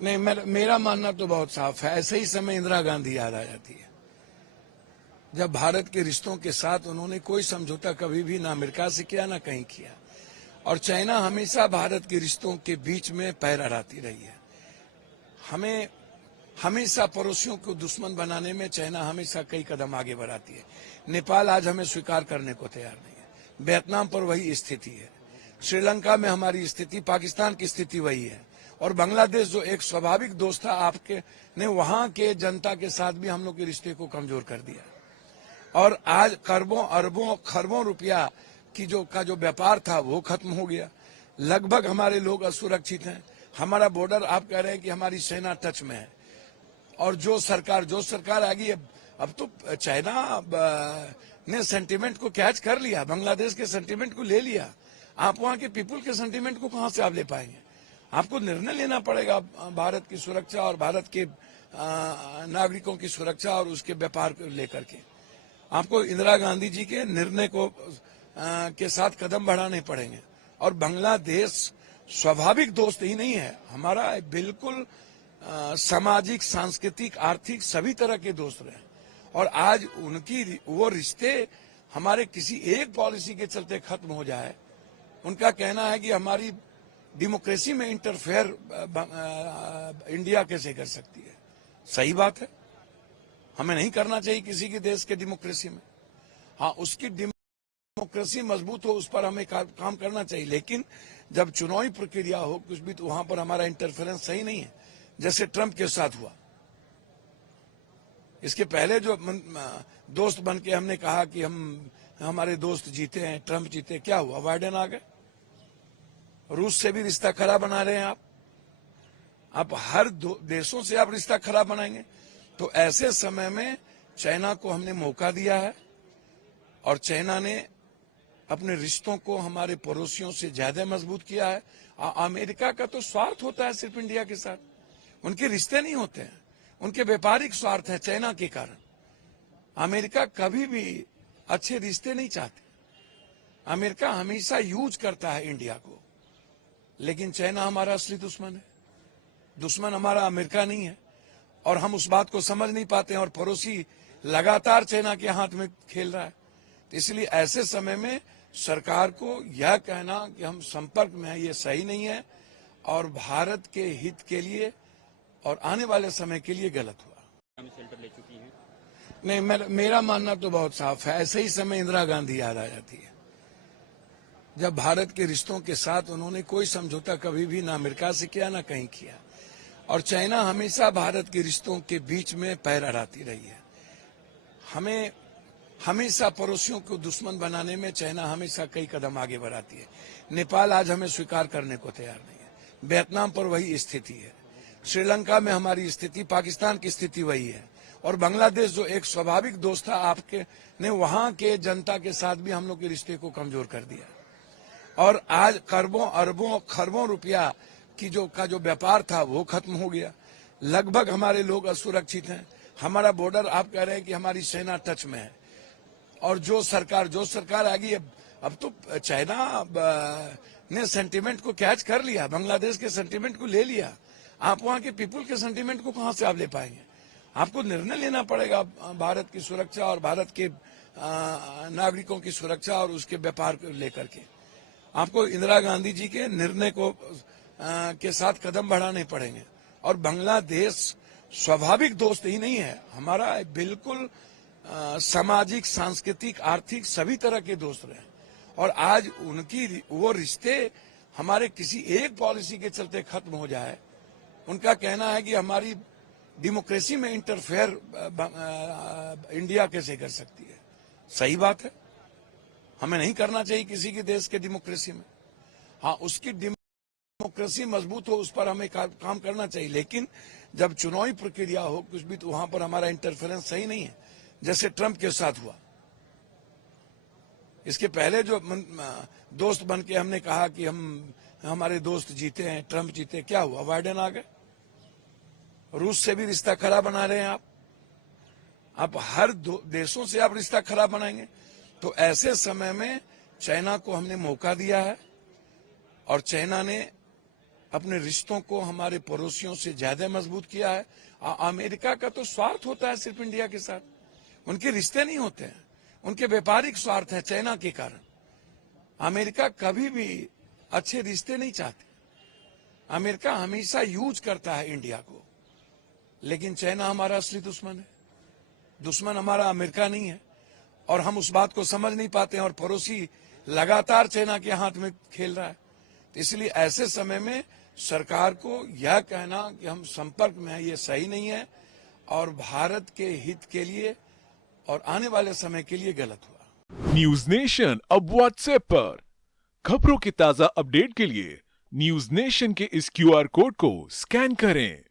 नहीं, मेरा मानना तो बहुत साफ है। ऐसे ही समय इंदिरा गांधी याद आ जाती है, जब भारत के रिश्तों के साथ उन्होंने कोई समझौता कभी भी ना अमेरिका से किया ना कहीं किया, और चाइना हमेशा भारत के रिश्तों के बीच में पैर अड़ाती रही है। हमें हमेशा पड़ोसियों को दुश्मन बनाने में चाइना हमेशा कई कदम आगे बढ़ाती है। नेपाल आज हमें स्वीकार करने को तैयार नहीं है। वियतनाम पर वही स्थिति है। श्रीलंका में हमारी स्थिति, पाकिस्तान की स्थिति वही है। और बांग्लादेश जो एक स्वाभाविक दोस्त था आपके, ने वहां के जनता के साथ भी हम लोग के रिश्ते को कमजोर कर दिया। और आज खरबों अरबों खरबों रुपया की जो व्यापार था वो खत्म हो गया। लगभग हमारे लोग असुरक्षित हैं। हमारा बॉर्डर आप कह रहे हैं कि हमारी सेना टच में है। और जो सरकार आ गई, अब तो चाइना ने सेंटीमेंट को कैच कर लिया, बांग्लादेश के सेंटीमेंट को ले लिया। आप वहां के पीपुल के सेंटीमेंट को कहां से आप ले पाएंगे? आपको निर्णय लेना पड़ेगा भारत की सुरक्षा और भारत के नागरिकों की सुरक्षा और उसके व्यापार को लेकर के। आपको इंदिरा गांधी जी के निर्णय को के साथ कदम बढ़ाने पड़ेंगे। और बांग्लादेश स्वाभाविक दोस्त ही नहीं है, हमारा बिल्कुल सामाजिक, सांस्कृतिक, आर्थिक सभी तरह के दोस्त रहे। और आज उनकी वो रिश्ते हमारे किसी एक पॉलिसी के चलते खत्म हो जाए। उनका कहना है कि हमारी डेमोक्रेसी में इंटरफेयर इंडिया कैसे कर सकती है। सही बात है, हमें नहीं करना चाहिए किसी के देश के डेमोक्रेसी में। हाँ, उसकी डेमोक्रेसी मजबूत हो, उस पर हमें काम करना चाहिए। लेकिन जब चुनावी प्रक्रिया हो कुछ भी, तो वहां पर हमारा इंटरफेरेंस सही नहीं है, जैसे ट्रंप के साथ हुआ। इसके पहले जो दोस्त बन के हमने कहा कि हमारे दोस्त जीते हैं, ट्रंप जीते, क्या हुआ? बाइडेन आ गए। रूस से भी रिश्ता खराब बना रहे हैं आप हर देशों से आप रिश्ता खराब बनाएंगे। तो ऐसे समय में चाइना को हमने मौका दिया है, और चाइना ने अपने रिश्तों को हमारे पड़ोसियों से ज्यादा मजबूत किया है। अमेरिका का तो स्वार्थ होता है सिर्फ इंडिया के साथ, उनके रिश्ते नहीं होते हैं, उनके व्यापारिक स्वार्थ है चाइना के कारण। अमेरिका कभी भी अच्छे रिश्ते नहीं चाहते। अमेरिका हमेशा यूज करता है इंडिया को, लेकिन चाइना हमारा असली दुश्मन है। दुश्मन हमारा अमेरिका नहीं है, और हम उस बात को समझ नहीं पाते हैं। और पड़ोसी लगातार चाइना के हाथ में खेल रहा है। तो इसलिए ऐसे समय में सरकार को यह कहना कि हम संपर्क में हैं, ये सही नहीं है, और भारत के हित के लिए और आने वाले समय के लिए गलत हुआ। शेल्टर ले चुकी है। नहीं, मेरा मानना तो बहुत साफ है। ऐसे ही समय इंदिरा गांधी याद आ जाती है, जब भारत के रिश्तों के साथ उन्होंने कोई समझौता कभी भी ना अमेरिका से किया ना कहीं किया। और चाइना हमेशा भारत के रिश्तों के बीच में पैर अड़ाती रही है। हमें हमेशा पड़ोसियों को दुश्मन बनाने में चाइना हमेशा कई कदम आगे बढ़ाती है। नेपाल आज हमें स्वीकार करने को तैयार नहीं है। वियतनाम पर वही स्थिति है। श्रीलंका में हमारी स्थिति, पाकिस्तान की स्थिति वही है। और बांग्लादेश जो एक स्वाभाविक दोस्त था आपके, ने वहां के जनता के साथ भी हम लोग के रिश्ते को कमजोर कर दिया। और आज खरबों अरबों खरबों रुपया की जो व्यापार था वो खत्म हो गया। लगभग हमारे लोग असुरक्षित हैं। हमारा बॉर्डर आप कह रहे हैं कि हमारी सेना टच में है। और जो सरकार आ गई, अब तो चाइना ने सेंटीमेंट को कैच कर लिया, बांग्लादेश के सेंटीमेंट को ले लिया। आप वहां के पीपुल के सेंटीमेंट को कहां से आप ले पाएंगे? आपको निर्णय लेना पड़ेगा भारत की सुरक्षा और भारत के नागरिकों की सुरक्षा और उसके व्यापार को लेकर के। आपको इंदिरा गांधी जी के निर्णय को के साथ कदम बढ़ाने पड़ेंगे। और बांग्लादेश स्वाभाविक दोस्त ही नहीं है, हमारा बिल्कुल सामाजिक, सांस्कृतिक, आर्थिक सभी तरह के दोस्त रहे। और आज उनकी वो रिश्ते हमारे किसी एक पॉलिसी के चलते खत्म हो जाए। उनका कहना है कि हमारी डेमोक्रेसी में इंटरफेयर इंडिया कैसे कर सकती है। सही बात है, हमें नहीं करना चाहिए किसी के देश के डेमोक्रेसी में। हाँ, उसकी डेमोक्रेसी मजबूत हो, उस पर हमें काम करना चाहिए। लेकिन जब चुनावी प्रक्रिया हो कुछ भी, तो वहां पर हमारा इंटरफेरेंस सही नहीं है, जैसे ट्रंप के साथ हुआ। इसके पहले जो दोस्त बन के हमने कहा कि हमारे दोस्त जीते हैं, ट्रंप जीते, क्या हुआ? बाइडेन आ गए। रूस से भी रिश्ता खराब बना रहे हैं आप हर देशों से आप रिश्ता खराब बनाएंगे। तो ऐसे समय में चाइना को हमने मौका दिया है, और चाइना ने अपने रिश्तों को हमारे पड़ोसियों से ज्यादा मजबूत किया है। अमेरिका का तो स्वार्थ होता है सिर्फ इंडिया के साथ, उनके रिश्ते नहीं होते हैं, उनके व्यापारिक स्वार्थ है चाइना के कारण। अमेरिका कभी भी अच्छे रिश्ते नहीं चाहते। अमेरिका हमेशा यूज करता है इंडिया को, लेकिन चाइना हमारा असली दुश्मन है। दुश्मन हमारा अमेरिका नहीं है, और हम उस बात को समझ नहीं पाते हैं, और पड़ोसी लगातार चाइना के हाथ में खेल रहा है। तो इसलिए ऐसे समय में सरकार को यह कहना कि हम संपर्क में हैं, ये सही नहीं है, और भारत के हित के लिए और आने वाले समय के लिए गलत हुआ। न्यूज नेशन अब व्हाट्सएप पर खबरों के ताजा अपडेट के लिए न्यूज नेशन के इस क्यूआर कोड को स्कैन करें।